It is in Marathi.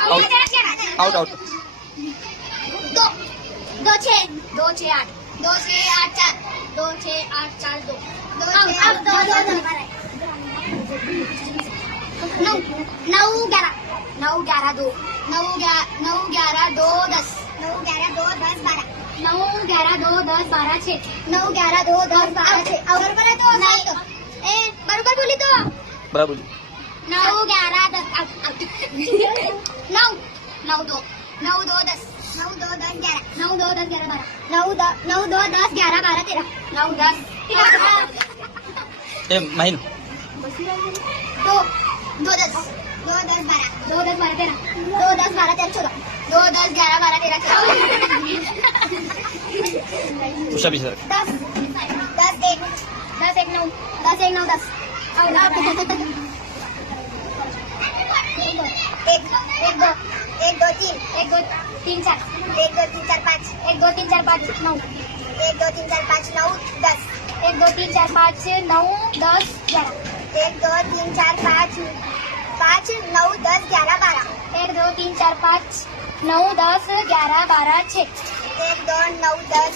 आउट आउट दो दो छः आठ दो छः आठ चार दो छः आठ चार दो नौ नौ ग्यारह नौ ग्यारह दो नौ ग्यारह दो दस नौ ग्यारह दो दस बारह नौ ग्यारह दो दस बारह छः नौ ग्यारह दो दस बारह छः बरोबर आहे तो नाही तो ए बरोबर बोली तो बराबर नौ ग्यारह दस नौ नौ दो दस नौ दो दस ग्यारह नौ दो दस ग्यारह बारह नौ दो दस ग्यारह बारह तेरह नौ दस ए माहीन दो दो दस बारह तेरह दो दस बारह तेरह चौदह दो दस ग्यारह बारह तेरह चौदह उषा भी सर दस एक नौ दस एक दो तीन चार पाँच नौ एक दो तीन चार पाँच नौ दस एक दो तीन चार पाँच नौ दस ग्यारह एक दो तीन चार पाँच नौ दस ग्यारह बारह एक दो तीन चार पाँच नौ दस ग्यारह बारह छः एक दो नौ दस